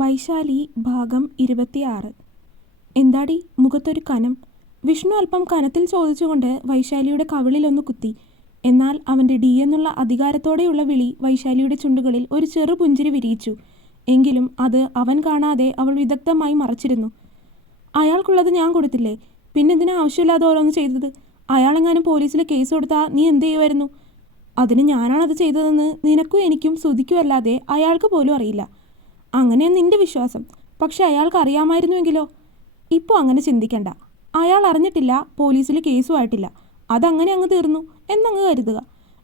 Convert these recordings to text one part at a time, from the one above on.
വൈശാലി ഭാഗം 26. എന്താടി മുഖത്തൊരു കനം? വിഷ്ണു അല്പം കനത്തിൽ ചോദിച്ചുകൊണ്ട് വൈശാലിയുടെ കവിളിലൊന്ന് കുത്തി. എന്നാൽ അവൻ്റെ ഡി എന്നുള്ള അധികാരത്തോടെയുള്ള വിളി വൈശാലിയുടെ ചുണ്ടുകളിൽ ഒരു ചെറു പുഞ്ചിരി വിരിയിച്ചു. എങ്കിലും അത് അവൻ കാണാതെ അവൾ വിദഗ്ധമായി മറച്ചിരുന്നു. അയാൾക്കുള്ളത് ഞാൻ കൊടുത്തില്ലേ, പിന്നെന്തിനാ ആവശ്യമില്ലാതെ ഓരോന്ന് ചെയ്തത്? അയാളെങ്ങാനും പോലീസിൽ കേസ് കൊടുത്താൽ നീ എന്ത് ചെയ്യുമായിരുന്നു? അതിന് ഞാനാണത് ചെയ്തതെന്ന് നിനക്കും എനിക്കും ശ്രുതിക്കും അല്ലാതെ അയാൾക്ക് പോലും അറിയില്ല. അങ്ങനെയാണ് നിന്റെ വിശ്വാസം. പക്ഷെ അയാൾക്ക് അറിയാമായിരുന്നുവെങ്കിലോ? ഇപ്പോൾ അങ്ങനെ ചിന്തിക്കണ്ട. അയാൾ അറിഞ്ഞിട്ടില്ല, പോലീസിൽ കേസുമായിട്ടില്ല. അതങ്ങനെ അങ്ങ് തീർന്നു എന്നങ്ങ് കരുതുക.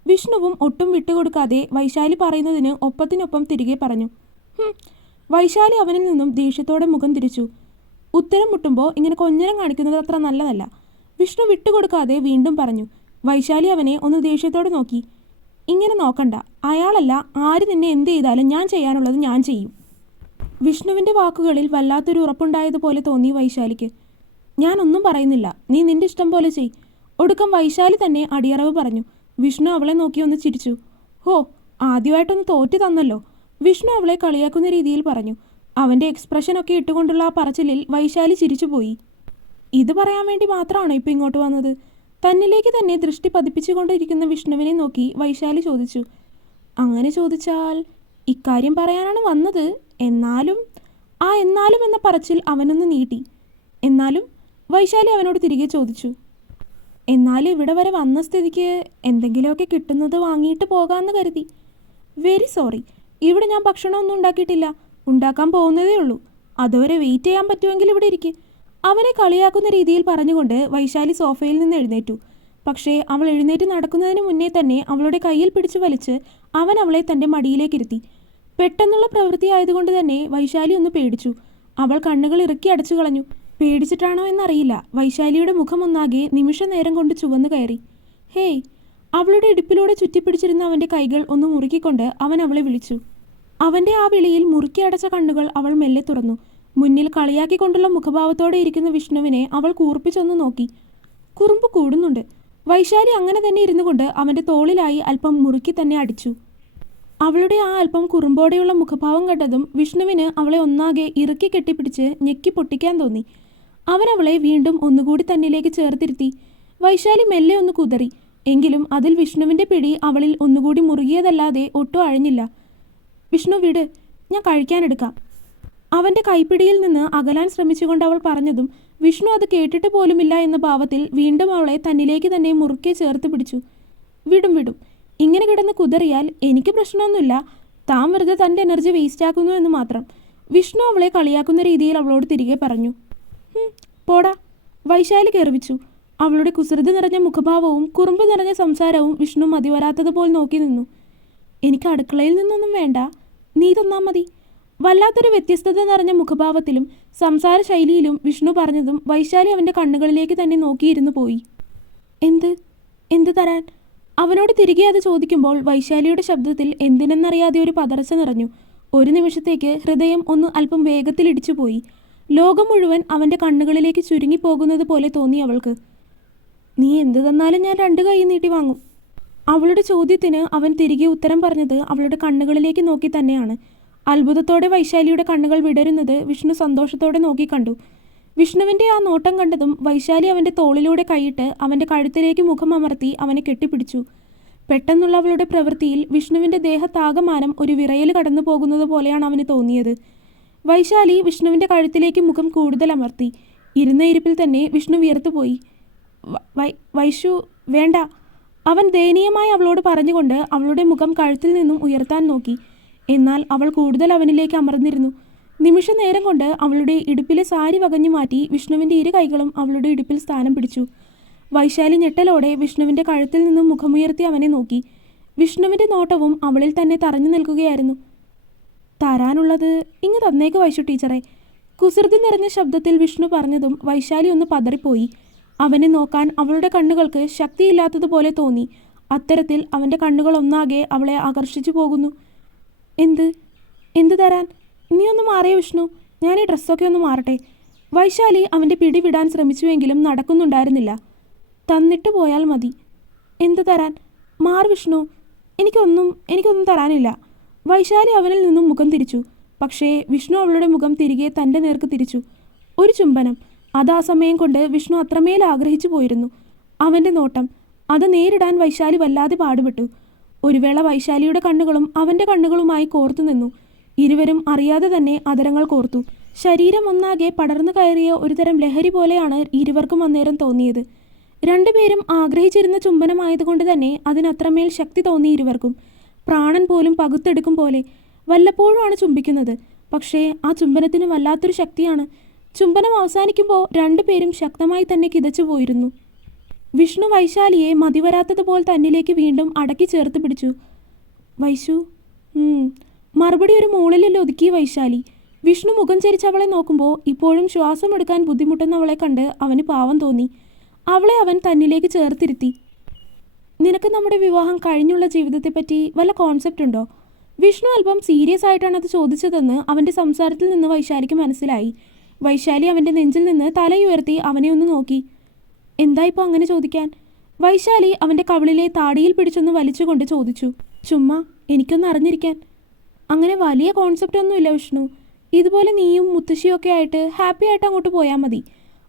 വിഷ്ണുവും ഒട്ടും വിട്ടുകൊടുക്കാതെ വൈശാലി പറയുന്നതിന് ഒപ്പത്തിനൊപ്പം തിരികെ പറഞ്ഞു. വൈശാലി അവനിൽ നിന്നും ദേഷ്യത്തോടെ മുഖം തിരിച്ചു. ഉത്തരം മുട്ടുമ്പോൾ ഇങ്ങനെ കൊഞ്ഞനം കാണിക്കുന്നത് അത്ര നല്ലതല്ല. വിഷ്ണു വിട്ടുകൊടുക്കാതെ വീണ്ടും പറഞ്ഞു. വൈശാലി അവനെ ഒന്ന് ദേഷ്യത്തോടെ നോക്കി. ഇങ്ങനെ നോക്കണ്ട. അയാളല്ല, ആര് നിന്നെ എന്ത് ചെയ്താലും ഞാൻ ചെയ്യാനുള്ളത് ഞാൻ ചെയ്യും. വിഷ്ണുവിൻ്റെ വാക്കുകളിൽ വല്ലാത്തൊരു ഉറപ്പുണ്ടായതുപോലെ തോന്നി വൈശാലിക്ക്. ഞാനൊന്നും പറയുന്നില്ല, നീ നിന്റെ ഇഷ്ടം പോലെ ചെയ്. ഒടുക്കം വൈശാലി തന്നെ അടിയറവ് പറഞ്ഞു. വിഷ്ണു അവളെ നോക്കി ഒന്ന് ചിരിച്ചു. ഹോ, ആദ്യമായിട്ടൊന്ന് തോറ്റു തന്നല്ലോ. വിഷ്ണു അവളെ കളിയാക്കുന്ന രീതിയിൽ പറഞ്ഞു. അവൻ്റെ എക്സ്പ്രഷനൊക്കെ ഇട്ടുകൊണ്ടുള്ള ആ പറച്ചിലിൽ വൈശാലി ചിരിച്ചുപോയി. ഇത് പറയാൻ വേണ്ടി മാത്രമാണോ ഇപ്പോൾ ഇങ്ങോട്ട് വന്നത്? തന്നിലേക്ക് തന്നെ ദൃഷ്ടി പതിപ്പിച്ചുകൊണ്ടിരിക്കുന്ന വിഷ്ണുവിനെ നോക്കി വൈശാലി ചോദിച്ചു. അങ്ങനെ ചോദിച്ചാൽ ഇക്കാര്യം പറയാനാണ് വന്നത്. എന്നാലും എന്ന പറച്ചിൽ അവനൊന്ന് നീട്ടി. എന്നാലും വൈശാലി അവനോട് തിരികെ ചോദിച്ചു. എന്നാലും ഇവിടെ വരെ വന്ന സ്ഥിതിക്ക് എന്തെങ്കിലുമൊക്കെ കിട്ടുന്നത് വാങ്ങിയിട്ട് പോകാമെന്ന് കരുതി. വെരി സോറി, ഇവിടെ ഞാൻ ഭക്ഷണമൊന്നും ഉണ്ടാക്കിയിട്ടില്ല. ഉണ്ടാക്കാൻ പോകുന്നതേ ഉള്ളൂ. അതുവരെ വെയിറ്റ് ചെയ്യാൻ പറ്റുമെങ്കിൽ ഇവിടെ ഇരിക്കും. അവനെ കളിയാക്കുന്ന രീതിയിൽ പറഞ്ഞുകൊണ്ട് വൈശാലി സോഫയിൽ നിന്ന് എഴുന്നേറ്റു. പക്ഷേ അവൾ എഴുന്നേറ്റ് നടക്കുന്നതിന് മുന്നേ തന്നെ അവളുടെ കയ്യിൽ പിടിച്ചു വലിച്ച് അവൻ അവളെ തൻ്റെ മടിയിലേക്കിരുത്തി. പെട്ടെന്നുള്ള പ്രവൃത്തി ആയതുകൊണ്ട് തന്നെ വൈശാലി ഒന്ന് പേടിച്ചു. അവൾ കണ്ണുകൾ ഇറുക്കി അടച്ചു കളഞ്ഞു. പേടിച്ചിട്ടാണോ എന്നറിയില്ല, വൈശാലിയുടെ മുഖമൊന്നാകെ നിമിഷ നേരം കൊണ്ട് ചുവന്നു കയറി. ഹേയ്! അവളുടെ ഇടുപ്പിലൂടെ ചുറ്റിപ്പിടിച്ചിരുന്ന അവൻ്റെ കൈകൾ ഒന്ന് മുറുക്കിക്കൊണ്ട് അവൻ അവളെ വിളിച്ചു. അവൻ്റെ ആ വിളിയിൽ മുറുക്കി അടച്ച കണ്ണുകൾ അവൾ മെല്ലെ തുറന്നു. മുന്നിൽ കളിയാക്കിക്കൊണ്ടുള്ള മുഖഭാവത്തോടെ ഇരിക്കുന്ന വിഷ്ണുവിനെ അവൾ കൂർപ്പിച്ചൊന്ന് നോക്കി. കുറുമ്പ് കൂടുന്നുണ്ട്. വൈശാലി അങ്ങനെ തന്നെ ഇരുന്നു കൊണ്ട് അവൻ്റെ തോളിലായി അല്പം മുറുക്കി തന്നെ അടിച്ചു. അവളുടെ ആ അല്പം കുറുമ്പോടെയുള്ള മുഖഭാവം കണ്ടതും വിഷ്ണുവിന് അവളെ ഒന്നാകെ ഇറുക്കി കെട്ടിപ്പിടിച്ച് ഞെക്കി പൊട്ടിക്കാൻ തോന്നി. അവൻ അവളെ വീണ്ടും ഒന്നുകൂടി തന്നിലേക്ക് ചേർത്തിരുത്തി. വൈശാലി മെല്ലെ ഒന്ന് കുതറി. എങ്കിലും അതിൽ വിഷ്ണുവിൻ്റെ പിടി അവളിൽ ഒന്നുകൂടി മുറുകിയതല്ലാതെ ഒട്ടും അഴഞ്ഞില്ല. വിഷ്ണു വിട്, ഞാൻ കഴിക്കാനെടുക്കാം. അവൻ്റെ കൈപ്പിടിയിൽ നിന്ന് അകലാൻ ശ്രമിച്ചുകൊണ്ട് അവൾ പറഞ്ഞതും വിഷ്ണു അത് കേട്ടിട്ട് പോലുമില്ല എന്ന ഭാവത്തിൽ വീണ്ടും അവളെ തന്നിലേക്ക് തന്നെ മുറുക്കെ ചേർത്ത് പിടിച്ചു. വിടും വിടും, ഇങ്ങനെ കിടന്ന് കുതറിയാൽ എനിക്ക് പ്രശ്നമൊന്നുമില്ല. താൻ വെറുതെ തൻ്റെ എനർജി വേസ്റ്റാക്കുന്നു എന്ന് മാത്രം. വിഷ്ണു അവളെ കളിയാക്കുന്ന രീതിയിൽ അവളോട് തിരികെ പറഞ്ഞു. പോടാ, വൈശാലി കെറിവിച്ചു. അവളുടെ കുസൃതി നിറഞ്ഞ മുഖഭാവവും കുറുമ്പ് നിറഞ്ഞ സംസാരവും വിഷ്ണു മതിവരാത്തതുപോലെ നോക്കി നിന്നു. എനിക്ക് അടുക്കളയിൽ നിന്നൊന്നും വേണ്ട, നീ തന്നാ മതി. വല്ലാത്തൊരു വ്യത്യസ്തത നിറഞ്ഞ മുഖഭാവത്തിലും സംസാര ശൈലിയിലും വിഷ്ണു പറഞ്ഞതും വൈശാലി അവൻ്റെ കണ്ണുകളിലേക്ക് തന്നെ നോക്കിയിരുന്നു പോയി. എന്ത് തരാൻ? അവനോട് തിരികെ അത് ചോദിക്കുമ്പോൾ വൈശാലിയുടെ ശബ്ദത്തിൽ എന്തിനെന്നറിയാതെ ഒരു പതർച്ച നിറഞ്ഞു. ഒരു നിമിഷത്തേക്ക് ഹൃദയം ഒന്ന് അല്പം വേഗത്തിലിടിച്ചു പോയി. ലോകം മുഴുവൻ അവൻ്റെ കണ്ണുകളിലേക്ക് ചുരുങ്ങിപ്പോകുന്നത് പോലെ തോന്നി അവൾക്ക്. നീ എന്ത് തന്നാലും ഞാൻ 2 കൈ നീട്ടി വാങ്ങും. അവളുടെ ചോദ്യത്തിന് അവൻ തിരികെ ഉത്തരം പറഞ്ഞത് അവളുടെ കണ്ണുകളിലേക്ക് നോക്കി തന്നെയാണ്. അത്ഭുതത്തോടെ വൈശാലിയുടെ കണ്ണുകൾ വിടരുന്നത് വിഷ്ണു സന്തോഷത്തോടെ നോക്കി കണ്ടു. വിഷ്ണുവിൻ്റെ ആ നോട്ടം കണ്ടതും വൈശാലി അവൻ്റെ തോളിലൂടെ കൈയിട്ട് അവൻ്റെ കഴുത്തിലേക്ക് മുഖം അമർത്തി അവനെ കെട്ടിപ്പിടിച്ചു. പെട്ടെന്നുള്ള അവളുടെ പ്രവൃത്തിയിൽ വിഷ്ണുവിൻ്റെ ദേഹത്താകമാനം ഒരു വിറയൽ കടന്നു പോകുന്നത് പോലെയാണ് അവന് തോന്നിയത്. വൈശാലി വിഷ്ണുവിൻ്റെ കഴുത്തിലേക്ക് മുഖം കൂടുതൽ അമർത്തി. ഇരുന്ന ഇരിപ്പിൽ തന്നെ വിഷ്ണു വിയർത്തുപോയി. വൈശു വേണ്ട, അവൻ ദയനീയമായി അവളോട് പറഞ്ഞുകൊണ്ട് അവളുടെ മുഖം കഴുത്തിൽ നിന്നും ഉയർത്താൻ നോക്കി. എന്നാൽ അവൾ കൂടുതൽ അവനിലേക്ക് അമർന്നിരുന്നു. നിമിഷ നേരം കൊണ്ട് അവളുടെ ഇടുപ്പിലെ സാരി വകഞ്ഞു മാറ്റി വിഷ്ണുവിൻ്റെ 2 കൈകളും അവളുടെ ഇടുപ്പിൽ സ്ഥാനം പിടിച്ചു. വൈശാലി ഞെട്ടലോടെ വിഷ്ണുവിൻ്റെ കഴുത്തിൽ നിന്നും മുഖമുയർത്തി അവനെ നോക്കി. വിഷ്ണുവിൻ്റെ നോട്ടവും അവളിൽ തന്നെ തറഞ്ഞു നിൽക്കുകയായിരുന്നു. തരാനുള്ളത് ഇങ്ങ് തന്നേക്ക് വൈശു ടീച്ചറെ. കുസൃതി നിറഞ്ഞ ശബ്ദത്തിൽ വിഷ്ണു പറഞ്ഞതും വൈശാലി ഒന്ന് പതറിപ്പോയി. അവനെ നോക്കാൻ അവളുടെ കണ്ണുകൾക്ക് ശക്തിയില്ലാത്തതുപോലെ തോന്നി. അത്തരത്തിൽ അവൻ്റെ കണ്ണുകൾ ഒന്നാകെ അവളെ ആകർഷിച്ചു പോകുന്നു. എന്ത് തരാൻ? നീ ഒന്ന് മാറിയ വിഷ്ണു, ഞാൻ ഈ ഡ്രസ്സൊക്കെ ഒന്ന് മാറട്ടെ. വൈശാലി അവൻ്റെ പിടി വിടാൻ ശ്രമിച്ചുവെങ്കിലും നടക്കുന്നുണ്ടായിരുന്നില്ല. തന്നിട്ട് പോയാൽ മതി. എന്ത് തരാൻ? മാർ വിഷ്ണു, എനിക്കൊന്നും തരാനില്ല. വൈശാലി അവനിൽ നിന്നും മുഖം തിരിച്ചു. പക്ഷേ വിഷ്ണു അവളുടെ മുഖം തിരികെ തൻ്റെ നേർക്ക് തിരിച്ചു. ഒരു ചുംബനം. അത് ആ സമയം കൊണ്ട് വിഷ്ണു അത്രമേൽ ആഗ്രഹിച്ചു പോയിരുന്നു. അവൻ്റെ നോട്ടം, അത് നേരിടാൻ വൈശാലി വല്ലാതെ പാടുപെട്ടു. ഒരു വേള വൈശാലിയുടെ കണ്ണുകളും അവൻ്റെ കണ്ണുകളുമായി കോർത്തു നിന്നു. ഇരുവരും അറിയാതെ തന്നെ അതരങ്ങൾ കോർത്തു. ശരീരം ഒന്നാകെ പടർന്നു കയറിയ ഒരുതരം ലഹരി പോലെയാണ് ഇരുവർക്കും അന്നേരം തോന്നിയത്. രണ്ടുപേരും ആഗ്രഹിച്ചിരുന്ന ചുംബനമായതുകൊണ്ട് തന്നെ അതിനത്രമേൽ ശക്തി തോന്നി ഇരുവർക്കും. പ്രാണൻ പോലും പകുത്തെടുക്കും പോലെ. വല്ലപ്പോഴുമാണ് ചുംബിക്കുന്നത്, പക്ഷേ ആ ചുംബനത്തിന് വല്ലാത്തൊരു ശക്തിയാണ്. ചുംബനം അവസാനിക്കുമ്പോൾ രണ്ടുപേരും ശക്തമായി തന്നെ കിതച്ചു പോയിരുന്നു. വിഷ്ണു വൈശാലിയെ മതിവരാത്തതുപോലെ തന്നിലേക്ക് വീണ്ടും അടക്കി ചേർത്ത് പിടിച്ചു. വൈശു മറുപടി ഒരു മൂളിലിൽ ഒതുക്കി വൈശാലി. വിഷ്ണു മുഖം ചരിച്ച് അവളെ നോക്കുമ്പോൾ ഇപ്പോഴും ശ്വാസം എടുക്കാൻ ബുദ്ധിമുട്ടുന്നവളെ കണ്ട് അവന് പാവം തോന്നി. അവളെ അവൻ തന്നിലേക്ക് ചേർത്തിരുത്തി. നിനക്ക് നമ്മുടെ വിവാഹം കഴിഞ്ഞുള്ള ജീവിതത്തെപ്പറ്റി വല്ല കോൺസെപ്റ്റ് ഉണ്ടോ? വിഷ്ണു അല്പം സീരിയസ് ആയിട്ടാണ് അത് ചോദിച്ചതെന്ന് അവൻ്റെ സംസാരത്തിൽ നിന്ന് വൈശാലിക്ക് മനസ്സിലായി. വൈശാലി അവൻ്റെ നെഞ്ചിൽ നിന്ന് തലയുയർത്തി അവനെ ഒന്ന് നോക്കി. എന്താ ഇപ്പോൾ അങ്ങനെ ചോദിക്കാൻ? വൈശാലി അവൻ്റെ കവിളിലെ താടിയിൽ പിടിച്ചൊന്ന് വലിച്ചുകൊണ്ട് ചോദിച്ചു. ചുമ്മാ എനിക്കൊന്ന് അറിഞ്ഞിരിക്കാൻ. അങ്ങനെ വലിയ കോൺസെപ്റ്റ് ഒന്നുമില്ല വിഷ്ണു. ഇതുപോലെ നീയും മുത്തശ്ശിയൊക്കെ ആയിട്ട് ഹാപ്പി ആയിട്ട് അങ്ങോട്ട് പോയാൽ മതി.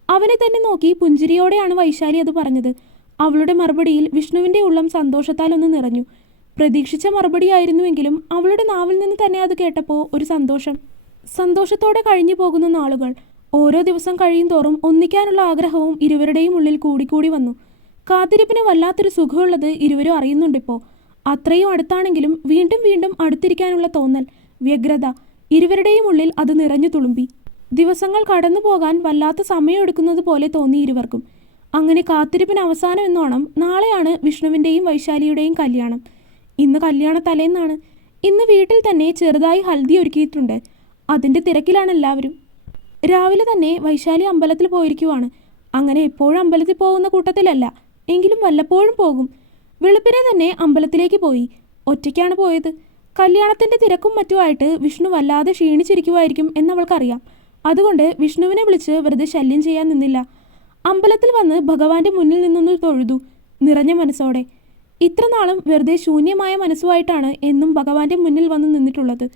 അവനെ തന്നെ നോക്കി പുഞ്ചിരിയോടെയാണ് വൈശാലി അത് പറഞ്ഞത്. അവളുടെ മറുപടിയിൽ വിഷ്ണുവിൻ്റെ ഉള്ളം സന്തോഷത്താൽ ഒന്ന് നിറഞ്ഞു. പ്രതീക്ഷിച്ച മറുപടിയായിരുന്നുവെങ്കിലും അവളുടെ നാവിൽ നിന്ന് തന്നെ അത് കേട്ടപ്പോൾ ഒരു സന്തോഷത്തോടെ കഴിഞ്ഞു പോകുന്ന നാളുകൾ. ഓരോ ദിവസം കഴിയും തോറും ഒന്നിക്കാനുള്ള ആഗ്രഹവും ഇരുവരുടെയും ഉള്ളിൽ കൂടിക്കൂടി വന്നു. കാത്തിരിപ്പിന് വല്ലാത്തൊരു സുഖമുള്ളത് ഇരുവരും അറിയുന്നുണ്ടിപ്പോൾ. അത്രയും അടുത്താണെങ്കിലും വീണ്ടും വീണ്ടും അടുത്തിരിക്കാനുള്ള തോന്നൽ, വ്യഗ്രത, ഇരുവരുടെയും ഉള്ളിൽ അത് നിറഞ്ഞു തുളുമ്പി. ദിവസങ്ങൾ കടന്നു പോകാൻ വല്ലാത്ത സമയമെടുക്കുന്നത് പോലെ തോന്നി ഇരുവർക്കും. അങ്ങനെ കാത്തിരിപ്പിന് അവസാനം എന്നോണം നാളെയാണ് വിഷ്ണുവിൻ്റെയും വൈശാലിയുടെയും കല്യാണം. ഇന്ന് കല്യാണ തലേന്നാണ്. ഇന്ന് വീട്ടിൽ തന്നെ ചെറുതായി ഹൽദി ഒരുക്കിയിട്ടുണ്ട്. അതിൻ്റെ തിരക്കിലാണ് എല്ലാവരും. രാവിലെ തന്നെ വൈശാലി അമ്പലത്തിൽ പോയിരിക്കുവാണ്. അങ്ങനെ എപ്പോഴും അമ്പലത്തിൽ പോകുന്ന കൂട്ടത്തിലല്ല, എങ്കിലും വല്ലപ്പോഴും പോകും. വെളുപ്പിനെ തന്നെ അമ്പലത്തിലേക്ക് പോയി. ഒറ്റയ്ക്കാണ് പോയത്. കല്യാണത്തിൻ്റെ തിരക്കും മറ്റുമായിട്ട് വിഷ്ണു വല്ലാതെ ക്ഷീണിച്ചിരിക്കുമായിരിക്കും എന്നവൾക്കറിയാം. അതുകൊണ്ട് വിഷ്ണുവിനെ വിളിച്ച് വെറുതെ ശല്യം ചെയ്യാൻ നിന്നില്ല. അമ്പലത്തിൽ വന്ന് ഭഗവാന്റെ മുന്നിൽ നിന്നൊന്ന് തൊഴുതു, നിറഞ്ഞ മനസ്സോടെ. ഇത്ര നാളും വെറുതെ ശൂന്യമായ മനസ്സുമായിട്ടാണ് എന്നും ഭഗവാന്റെ മുന്നിൽ വന്ന് നിന്നിട്ടുള്ളത്.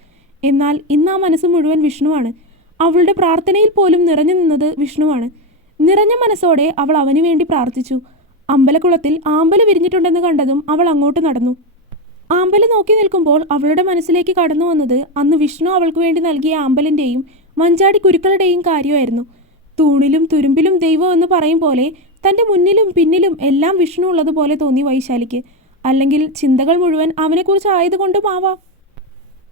എന്നാൽ ഇന്ന് ആ മനസ്സ് മുഴുവൻ വിഷ്ണുവാണ്. അവളുടെ പ്രാർത്ഥനയിൽ പോലും നിറഞ്ഞു നിന്നത് വിഷ്ണുവാണ്. നിറഞ്ഞ മനസ്സോടെ അവൾ അവനു വേണ്ടി പ്രാർത്ഥിച്ചു. അമ്പലക്കുളത്തിൽ ആമ്പല് വിരിഞ്ഞിട്ടുണ്ടെന്ന് കണ്ടതും അവൾ അങ്ങോട്ട് നടന്നു. ആമ്പല് നോക്കി നിൽക്കുമ്പോൾ അവളുടെ മനസ്സിലേക്ക് കടന്നു വന്നത് അന്ന് വിഷ്ണു അവൾക്ക് വേണ്ടി നൽകിയ ആമ്പലിൻ്റെയും മഞ്ചാടി കുരുക്കളുടെയും കാര്യമായിരുന്നു. തൂണിലും തുരുമ്പിലും ദൈവം എന്ന് പറയും പോലെ തൻ്റെ മുന്നിലും പിന്നിലും എല്ലാം വിഷ്ണു ഉള്ളതുപോലെ തോന്നി വൈശാലിക്ക്. അല്ലെങ്കിൽ ചിന്തകൾ മുഴുവൻ അവനെക്കുറിച്ച് ആയതുകൊണ്ടും ആവാം.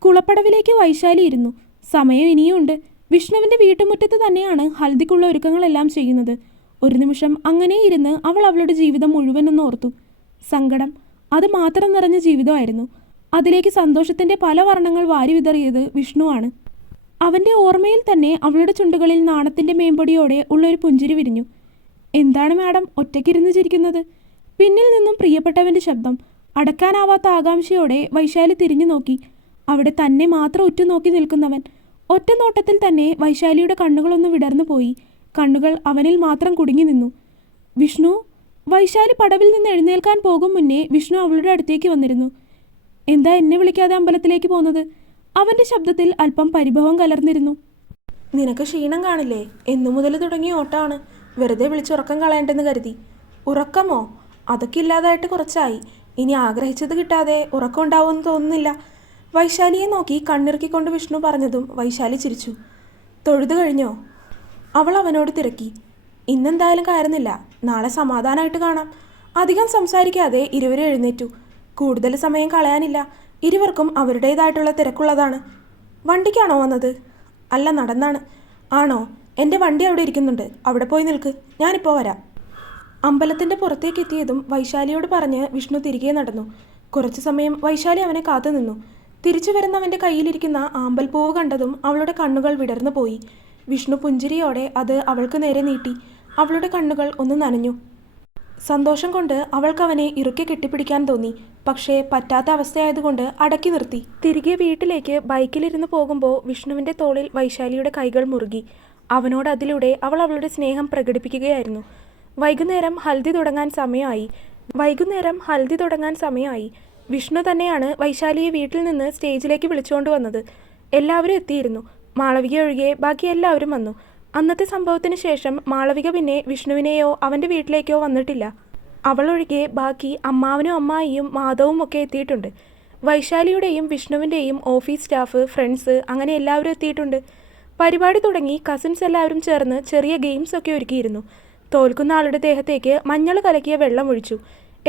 കുളപ്പടവിലേക്ക് വൈശാലി ഇരുന്നു. സമയം ഇനിയുമുണ്ട്. വിഷ്ണുവിൻ്റെ വീട്ടുമുറ്റത്ത് തന്നെയാണ് ഹൽദിക്കുള്ള ഒരുക്കങ്ങളെല്ലാം ചെയ്യുന്നത്. ഒരു നിമിഷം അങ്ങനെ ഇരുന്ന് അവൾ അവളുടെ ജീവിതം മുഴുവനൊന്ന് ഓർത്തു. സങ്കടം, അത് മാത്രം നിറഞ്ഞ ജീവിതമായിരുന്നു. അതിലേക്ക് സന്തോഷത്തിൻ്റെ പല വർണ്ണങ്ങൾ വാരി വിതറിയത് വിഷ്ണുവാണ്. അവൻ്റെ ഓർമ്മയിൽ തന്നെ അവളുടെ ചുണ്ടുകളിൽ നാണത്തിൻ്റെ മേമ്പൊടിയോടെ ഉള്ളൊരു പുഞ്ചിരി വിരിഞ്ഞു. എന്താണ് മാഡം ഒറ്റയ്ക്കിരുന്ന് ചിരിക്കുന്നത്? പിന്നിൽ നിന്നും പ്രിയപ്പെട്ടവൻ്റെ ശബ്ദം. അടക്കാനാവാത്ത ആകാംക്ഷയോടെ വൈശാലി തിരിഞ്ഞു നോക്കി. അവിടെ തന്നെ മാത്രം ഉറ്റുനോക്കി നിൽക്കുന്നവൻ. ഒറ്റ നോട്ടത്തിൽ തന്നെ വൈശാലിയുടെ കണ്ണുകളൊന്ന് വിടർന്നു പോയി. കണ്ണുകൾ അവനിൽ മാത്രം കുടുങ്ങി നിന്നു. വിഷ്ണു! വൈശാലി പടവിൽ നിന്ന് എഴുന്നേൽക്കാൻ പോകും മുന്നേ വിഷ്ണു അവളുടെ അടുത്തേക്ക് വന്നിരുന്നു. എന്താ എന്നെ വിളിക്കാതെ അമ്പലത്തിലേക്ക് പോകുന്നത്? അവൻ്റെ ശബ്ദത്തിൽ അല്പം പരിഭവം കലർന്നിരുന്നു. നിനക്ക് ക്ഷീണം കാണില്ലേ? എന്നു മുതൽ തുടങ്ങിയ ഓട്ടമാണ്. വെറുതെ വിളിച്ചുറക്കം കളയണ്ടെന്ന് കരുതി. ഉറക്കമോ? അതൊക്കെ ഇല്ലാതായിട്ട് കുറച്ചായി. ഇനി ആഗ്രഹിച്ചത് കിട്ടാതെ ഉറക്കം ഉണ്ടാവുമെന്ന് തോന്നുന്നില്ല. വൈശാലിയെ നോക്കി കണ്ണിറുക്കിക്കൊണ്ട് വിഷ്ണു പറഞ്ഞതും വൈശാലി ചിരിച്ചു. തൊഴുതു കഴിഞ്ഞോ? അവൾ അവനോട് തിരക്കി. ഇന്നെന്തായാലും കയറുന്നില്ല. നാളെ സമാധാനമായിട്ട് കാണാം. അധികം സംസാരിക്കാതെ ഇരുവരും എഴുന്നേറ്റു. കൂടുതൽ സമയം കളയാനില്ല. ഇരുവർക്കും അവരുടേതായിട്ടുള്ള തിരക്കുള്ളതാണ്. വണ്ടിക്കാണോ വന്നത്? അല്ല, നടന്നാണ്. ആണോ? എൻ്റെ വണ്ടി അവിടെ ഇരിക്കുന്നുണ്ട്. അവിടെ പോയി നിൽക്ക്, ഞാനിപ്പോൾ വരാം. അമ്പലത്തിൻ്റെ പുറത്തേക്ക് എത്തിയതും വൈശാലിയോട് പറഞ്ഞ് വിഷ്ണു തിരികെ നടന്നു. കുറച്ചു സമയം വൈശാലി അവനെ കാത്തു നിന്നു. തിരിച്ചു വരുന്നവൻ്റെ കയ്യിലിരിക്കുന്ന ആമ്പൽപ്പൂവ് കണ്ടതും അവളുടെ കണ്ണുകൾ വിടർന്നു പോയി. വിഷ്ണു പുഞ്ചിരിയോടെ അത് അവൾക്ക് നേരെ നീട്ടി. അവളുടെ കണ്ണുകൾ ഒന്ന് നനഞ്ഞു. സന്തോഷം കൊണ്ട് അവൾക്കവനെ ഇറുക്കെ കെട്ടിപ്പിടിക്കാൻ തോന്നി. പക്ഷേ പറ്റാത്ത അവസ്ഥയായതുകൊണ്ട് അടക്കി നിർത്തി. തിരികെ വീട്ടിലേക്ക് ബൈക്കിലിരുന്ന് പോകുമ്പോൾ വിഷ്ണുവിൻ്റെ തോളിൽ വൈശാലിയുടെ കൈകൾ മുറുകി. അവനോട് അതിലൂടെ അവൾ അവളുടെ സ്നേഹം പ്രകടിപ്പിക്കുകയായിരുന്നു. വൈകുന്നേരം ഹൽദി തുടങ്ങാൻ സമയമായി. വിഷ്ണു തന്നെയാണ് വൈശാലിയെ വീട്ടിൽ നിന്ന് സ്റ്റേജിലേക്ക് വിളിച്ചുകൊണ്ട് വന്നത്. എല്ലാവരും എത്തിയിരുന്നു. മാളവിക ഒഴികെ ബാക്കി എല്ലാവരും വന്നു. അന്നത്തെ സംഭവത്തിന് ശേഷം മാളവിക പിന്നെ വിഷ്ണുവിനെയോ അവൻ്റെ വീട്ടിലേക്കോ വന്നിട്ടില്ല. അവളൊഴികെ ബാക്കി അമ്മാവനും അമ്മായിയും മാധവും ഒക്കെ എത്തിയിട്ടുണ്ട്. വൈശാലിയുടെയും വിഷ്ണുവിൻ്റെയും ഓഫീസ് സ്റ്റാഫ്, ഫ്രണ്ട്സ്, അങ്ങനെ എല്ലാവരും എത്തിയിട്ടുണ്ട്. പരിപാടി തുടങ്ങി കസിൻസ് എല്ലാവരും ചേർന്ന് ചെറിയ ഗെയിംസ് ഒക്കെ ഒരുക്കിയിരുന്നു. തോൽക്കുന്ന ആളുടെ ദേഹത്തേക്ക് മഞ്ഞൾ കലക്കിയ വെള്ളം ഒഴിച്ചു.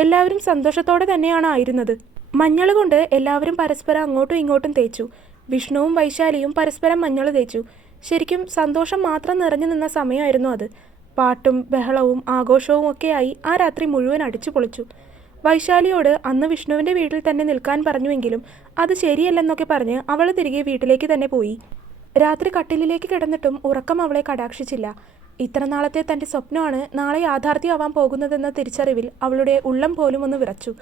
എല്ലാവരും സന്തോഷത്തോടെ തന്നെയാണ് ആയിരുന്നത്. മഞ്ഞൾ കൊണ്ട് എല്ലാവരും പരസ്പരം അങ്ങോട്ടും ഇങ്ങോട്ടും തേച്ചു. വിഷ്ണുവും വൈശാലിയും പരസ്പരം മഞ്ഞൾ തേച്ചു. ശരിക്കും സന്തോഷം മാത്രം നിറഞ്ഞു നിന്ന സമയമായിരുന്നു അത്. പാട്ടും ബഹളവും ആഘോഷവും ഒക്കെയായി ആ രാത്രി മുഴുവൻ അടിച്ചു പൊളിച്ചു. വൈശാലിയോട് അന്ന് വിഷ്ണുവിൻ്റെ വീട്ടിൽ തന്നെ നിൽക്കാൻ പറഞ്ഞുവെങ്കിലും അത് ശരിയല്ലെന്നൊക്കെ പറഞ്ഞ് അവൾ തിരികെ വീട്ടിലേക്ക് തന്നെ പോയി. രാത്രി കട്ടിലിലേക്ക് കിടന്നിട്ടും ഉറക്കം അവളെ കടാക്ഷിച്ചില്ല. ഇത്ര നാളത്തെ തൻ്റെ സ്വപ്നമാണ് നാളെ യാഥാർത്ഥ്യമാവാൻ പോകുന്നതെന്ന തിരിച്ചറിവിൽ അവളുടെ ഉള്ളം പോലും ഒന്ന് വിറച്ചു.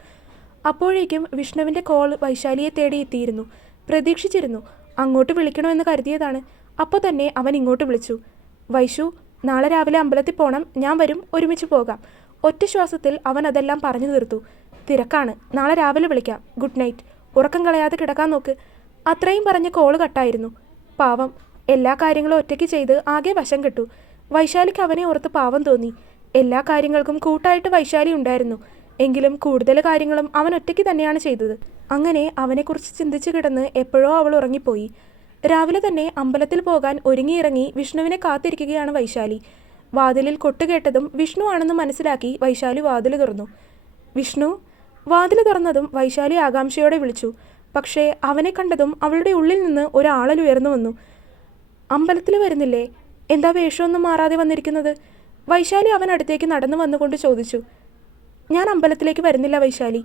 അപ്പോഴേക്കും വിഷ്ണുവിൻ്റെ കോൾ വൈശാലിയെ തേടി എത്തിയിരുന്നു. പ്രതീക്ഷിച്ചിരുന്നു. അങ്ങോട്ട് വിളിക്കണമെന്ന് കരുതിയതാണ്. അപ്പോൾ തന്നെ അവൻ ഇങ്ങോട്ട് വിളിച്ചു. വൈശു, നാളെ രാവിലെ അമ്പലത്തിൽ പോകണം, ഞാൻ വരും, ഒരുമിച്ച് പോകാം. ഒറ്റ ശ്വാസത്തിൽ അവൻ അതെല്ലാം പറഞ്ഞു തീർത്തു. തിരക്കാണ്, നാളെ രാവിലെ വിളിക്കാം, ഗുഡ് നൈറ്റ്, ഉറക്കം കളയാതെ കിടക്കാൻ നോക്ക്. അത്രയും പറഞ്ഞ് കോള് കട്ടായിരുന്നു. പാവം, എല്ലാ കാര്യങ്ങളും ഒറ്റയ്ക്ക് ചെയ്ത് ആകെ വശം കെട്ടു. വൈശാലിക്ക് അവനെ ഓർത്ത് പാവം തോന്നി. എല്ലാ കാര്യങ്ങൾക്കും കൂട്ടായിട്ട് വൈശാലി ഉണ്ടായിരുന്നു. എങ്കിലും കൂടുതൽ കാര്യങ്ങളും അവൻ ഒറ്റയ്ക്ക് തന്നെയാണ് ചെയ്തത്. അങ്ങനെ അവനെക്കുറിച്ച് ചിന്തിച്ച് കിടന്ന് എപ്പോഴോ അവൾ ഉറങ്ങിപ്പോയി. രാവിലെ തന്നെ അമ്പലത്തിൽ പോകാൻ ഒരുങ്ങിയിറങ്ങി വിഷ്ണുവിനെ കാത്തിരിക്കുകയാണ് വൈശാലി. വാതിലിൽ കൊട്ടുകേട്ടതും വിഷ്ണു ആണെന്ന് മനസ്സിലാക്കി വൈശാലി വാതിൽ തുറന്നു. വിഷ്ണു! വാതിൽ തുറന്നതും വൈശാലി ആകാംക്ഷയോടെ വിളിച്ചു. പക്ഷേ അവനെ കണ്ടതും അവളുടെ ഉള്ളിൽ നിന്ന് ഒരാളൽ ഉയർന്നു വന്നു. അമ്പലത്തിൽ വരുന്നില്ലേ? എന്താ വേഷമൊന്നും മാറാതെ വന്നിരിക്കുന്നത്? വൈശാലി അവൻ അടുത്തേക്ക് നടന്നു വന്നുകൊണ്ട് ചോദിച്ചു. ഞാൻ അമ്പലത്തിലേക്ക് വരുന്നില്ല വൈശാലി.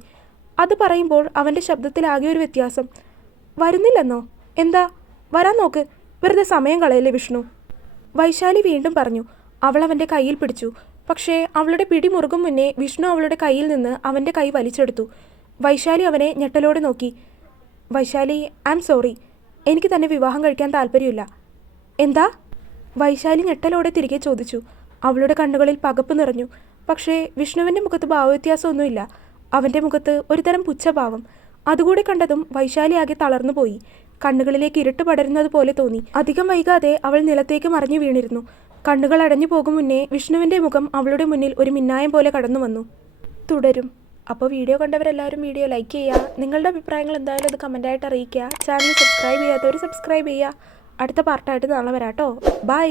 അത് പറയുമ്പോൾ അവൻ്റെ ശബ്ദത്തിലാകെ ഒരു വ്യത്യാസം. വരുന്നില്ലെന്നോ? എന്താ? വരാൻ നോക്ക്, വെറുതെ സമയം കളയല്ലേ വിഷ്ണു. വൈശാലി വീണ്ടും പറഞ്ഞു. അവൾ അവൻ്റെ കയ്യിൽ പിടിച്ചു. പക്ഷേ അവളുടെ പിടി മുറുകും മുന്നേ വിഷ്ണു അവളുടെ കയ്യിൽ നിന്ന് അവൻ്റെ കൈ വലിച്ചെടുത്തു. വൈശാലി അവനെ ഞെട്ടലോടെ നോക്കി. വൈശാലി, ഐ ആം സോറി, എനിക്ക് തന്നെ വിവാഹം കഴിക്കാൻ താല്പര്യമില്ല. എന്താ? വൈശാലി ഞെട്ടലോടെ തിരികെ ചോദിച്ചു. അവളുടെ കണ്ണുകളിൽ പകപ്പ് നിറഞ്ഞു. പക്ഷേ വിഷ്ണുവിൻ്റെ മുഖത്ത് ഭാവവ്യത്യാസമൊന്നുമില്ല. അവൻ്റെ മുഖത്ത് ഒരുതരം പുച്ഛഭാവം. അതുകൂടി കണ്ടതും വൈശാലി ആകെ തളർന്നുപോയി. കണ്ണുകളിലേക്ക് ഇരുട്ട് പടരുന്നത് പോലെ തോന്നി. അധികം വൈകാതെ അവൾ നിലത്തേക്ക് മറിഞ്ഞു വീണിരുന്നു. കണ്ണുകൾ അടഞ്ഞു പോകും മുന്നേ വിഷ്ണുവിൻ്റെ മുഖം അവളുടെ മുന്നിൽ ഒരു മിന്നായം പോലെ കടന്നു വന്നു. തുടരും. അപ്പോൾ വീഡിയോ കണ്ടവരെല്ലാവരും വീഡിയോ ലൈക്ക് ചെയ്യുക. നിങ്ങളുടെ അഭിപ്രായങ്ങൾ എന്തായാലും അത് കമൻറ്റായിട്ട് അറിയിക്കുക. ചാനൽ സബ്സ്ക്രൈബ് ചെയ്യാത്തവർ സബ്സ്ക്രൈബ് ചെയ്യുക. അടുത്ത പാർട്ടായിട്ട് നാളെ വരാട്ടോ. ബൈ.